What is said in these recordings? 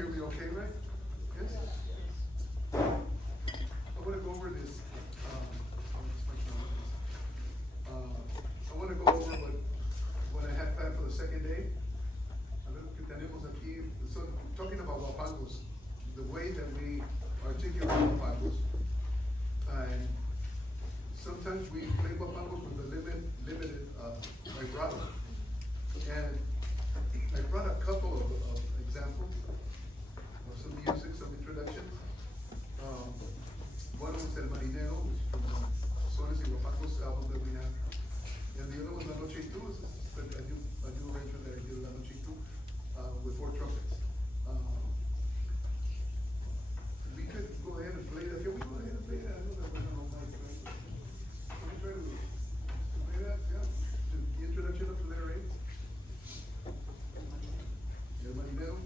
hear me okay, right? Yes? I want to go over this. I want to go over what I had planned for the second day. A little que tenemos aquí. So, talking about Huapangos, the way that we articulate Huapangos. And sometimes we play Huapangos with a limited vibrato. And I brought a couple of examples of some music, some introductions. One was El Marinero, which is from the Sones y Huapangos album that we have. And the other was La Noche y Tú, a new arrangement that I did, La Noche y Tú, with 4 trumpets. We could go ahead and play that. Can we go ahead and play that? I know that we're not on mic, right? Can we try to play that? Yeah. The introduction up to there, right? El Marinero.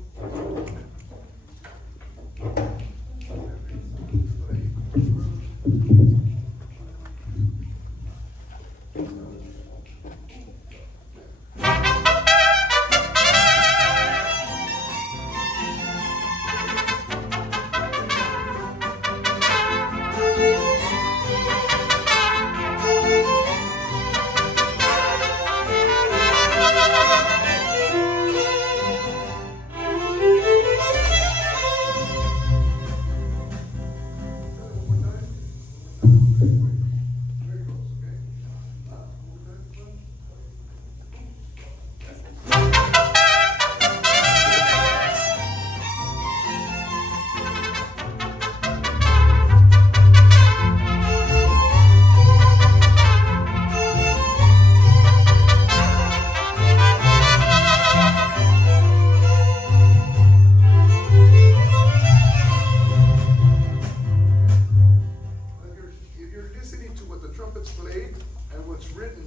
Played and what's written,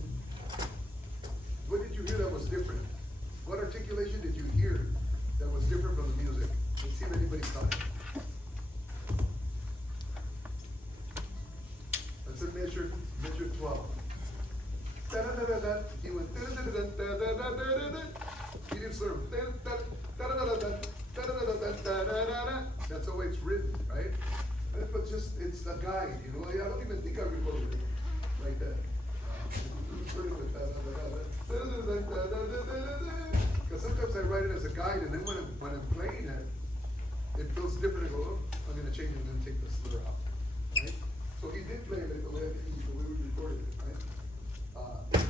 what did you hear that was different? What articulation did you hear that was different from the music? Let's see if anybody caught it. That's a measure 12. He went, he didn't sort of, that's the way it's written, right? But just, it's a guide, you know, I don't even think I recorded it like that. Because sometimes I write it as a guide, and then when I'm playing it feels different. I go, oh, I'm going to change it and then take the slur out, right? So he did play it the way we recorded it, right?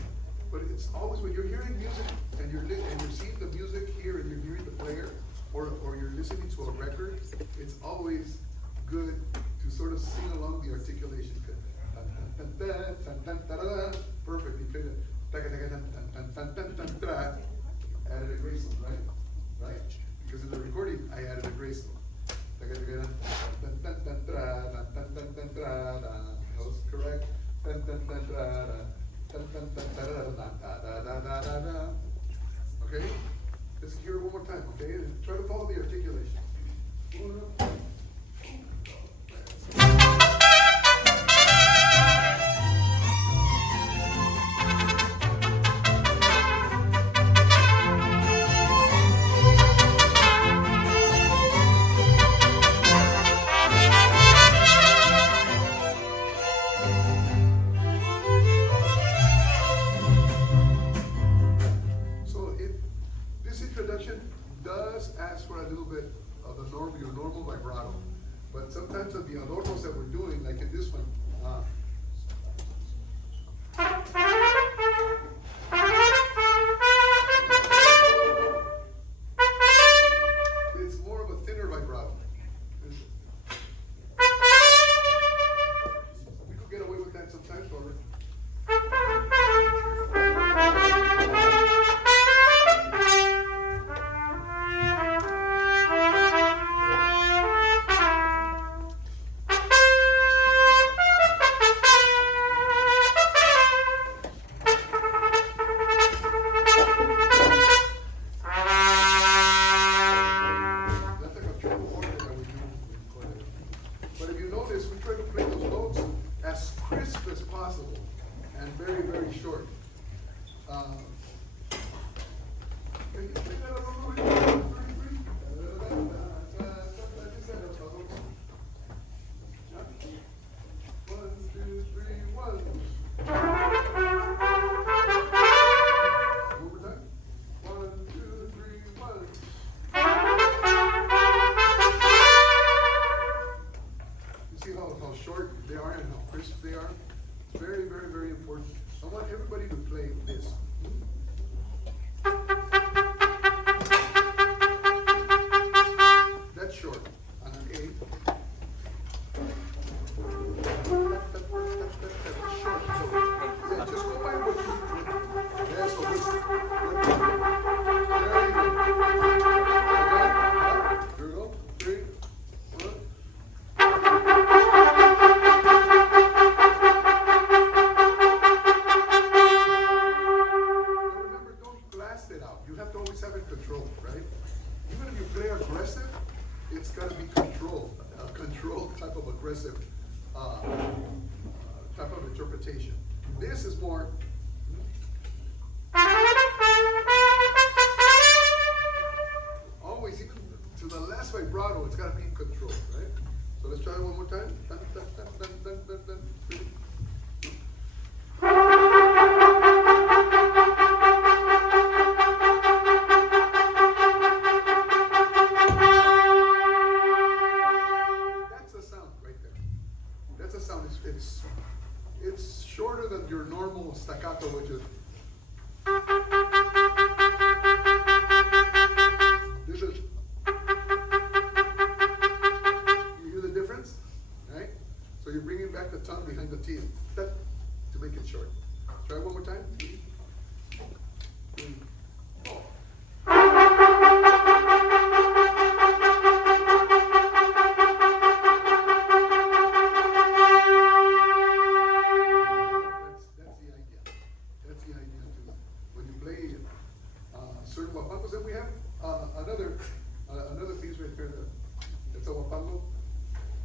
But it's always when you're hearing music and you're seeing the music here and you're hearing the player, or you're listening to a record, it's always good to sort of sing along the articulation. Perfect. He played it. Added a grace note, right? Right? Because in the recording, I added a grace note. That was correct. Okay? Let's hear it one more time, okay? And try to follow the articulation. Does ask for a little bit of the normal vibrato, but sometimes of the adornos that we're doing, like in this one, it's more of a thinner vibrato. We could get away with that sometimes, or it out. You have to always have it controlled, right? Even if you play aggressive, it's got to be controlled, a controlled type of aggressive type of interpretation. This is more. Always, even to the last vibrato, it's got to be controlled, right? So let's try it one more time. Dun, dun, dun, dun, dun, dun, dun. Ready? That's a sound right there. That's a sound. It's shorter than your normal staccato, which is. This is. You hear the difference, right? So you're bringing back the tongue behind the teeth to make it short. Try it one more time. 3, 4. That's the idea too. When you play certain huapangos, then we have another piece right there that's a huapango.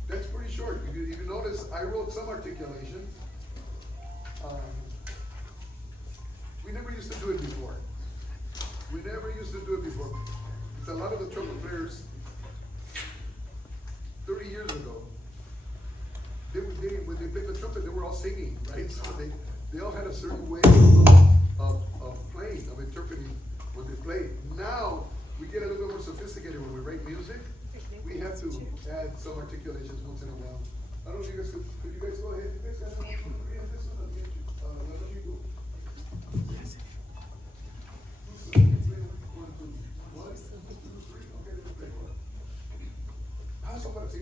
That's pretty short. If you notice, I wrote some articulations. We never used to do it before. It's a lot of the trumpet players 30 years ago. When they played the trumpet, they were all singing, right? So they all had a certain way of playing, of interpreting when they play. Now we get a little bit more sophisticated when we write music. We have to add some articulations once in a while. I don't know if you guys could you guys go ahead? You guys have one read this one? Let you go. Yes. 1, 2, 3. Okay, let's play. Son para 5.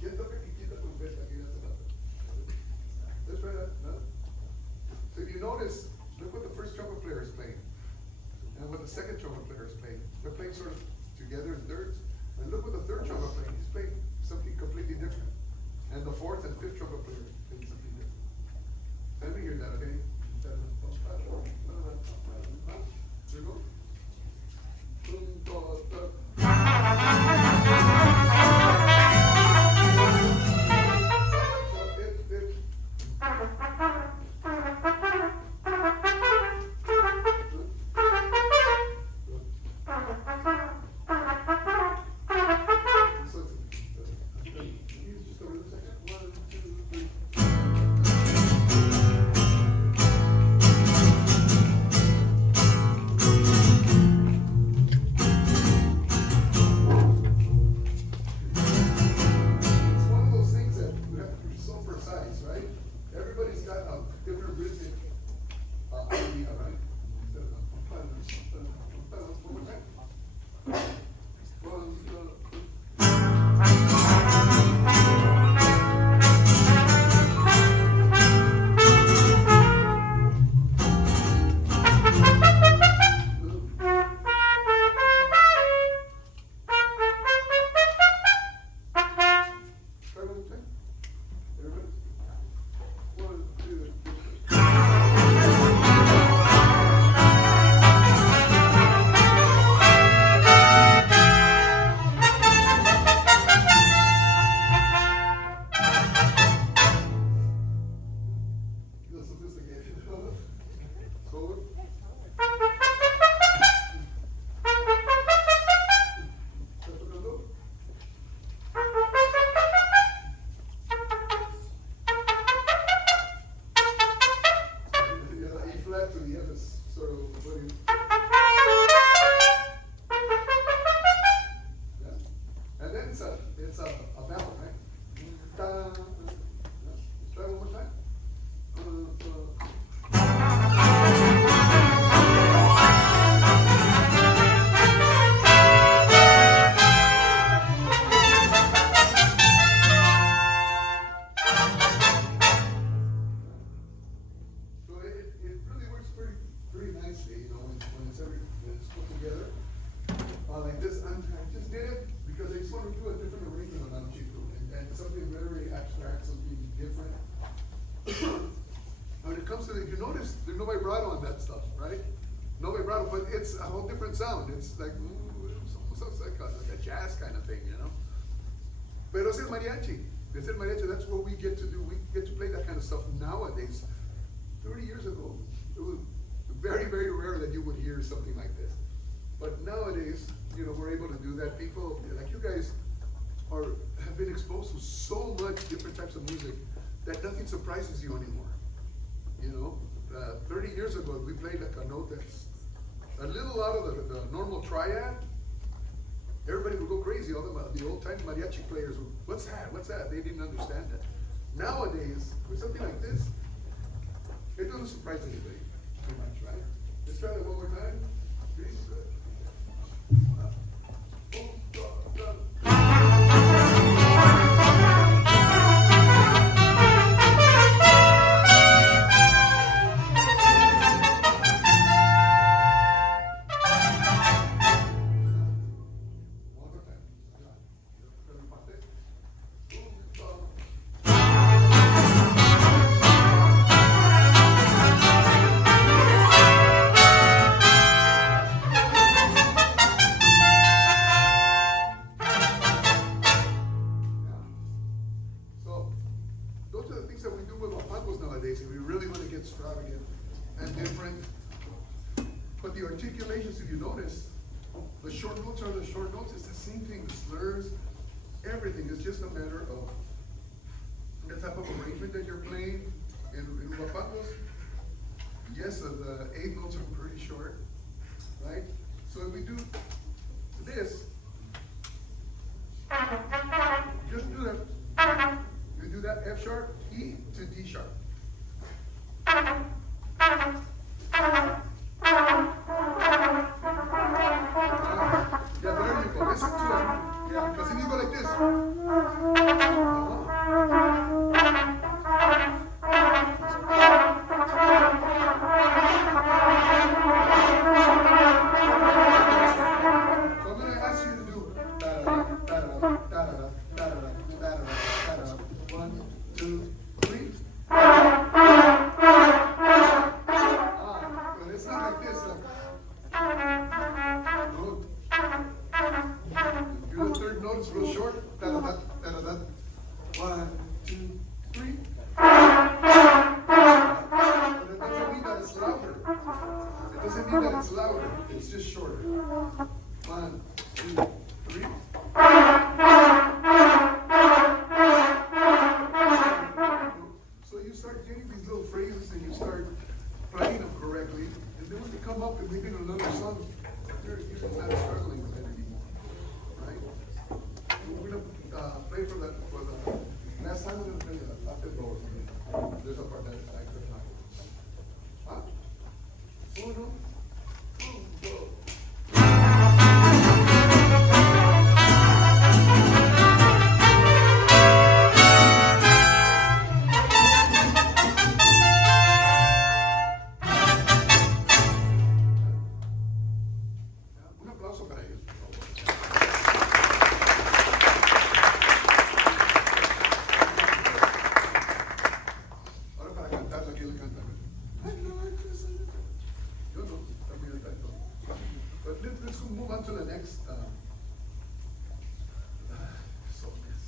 ¿Quién toca y quita trompeta? Let's try that. No? So if you notice, look what the first trumpet player is playing, and what the second trumpet player is playing. They're playing sort of together in thirds. And look what the third trumpet player, he's playing something completely different. And the fourth and fifth trumpet player is playing something different. Let me hear that, okay? Here we go. no vibrato, but it's a whole different sound. It's like, it's almost like a jazz kind of thing, you know? Pero es el mariachi. It's el mariachi. That's what we get to do. We get to play that kind of stuff nowadays. 30 years ago, it was very, very rare that you would hear something like this. But nowadays, you know, we're able to do that. People, like you guys, have been exposed to so much different types of music that nothing surprises you anymore. You know, 30 years ago, we played like a note that's a little out of the normal triad. Everybody would go crazy. All the old-time mariachi players would, what's that? What's that? They didn't understand that. Nowadays, with something like this, it doesn't surprise anybody too much, right? Let's try that one more time. Okay, good. Those are the things that we do with Huapangos nowadays, and we really want to get extravagant and different. But the articulations, if you notice, the short notes are the short notes. It's the same thing, the slurs, everything. It's just a matter of the type of arrangement that you're playing. In Huapangos, yes, the 8 notes are pretty short, right? So if we do this, just do that. You do that F sharp, E to D sharp. Yeah, there you go. Listen to it. Yeah, because then you go like this. So I'm going to ask you to do da-da-da, da-da-da, da-da-da, da-da-da, da-da-da. 1, 2, 3. But it's not like this. Good. Do the third note, it's real short. Da-da-da, da-da-da. 1, 2, 3. But it doesn't mean that it's louder. It doesn't mean that it's louder. It's just shorter. 1, 2, 3. So you start getting these little phrases and you start playing them correctly, and then when you come up and maybe in another song, you're not struggling with it anymore, right? We're gonna play for the last time. We're gonna play the up and lower. There's a part that I could not. Huh? Oh no. Oh, whoa. Un aplauso para ellos, por favor. Ahora para cantar, aquí le cantan. Yo no, también el canto. But let's move on to the next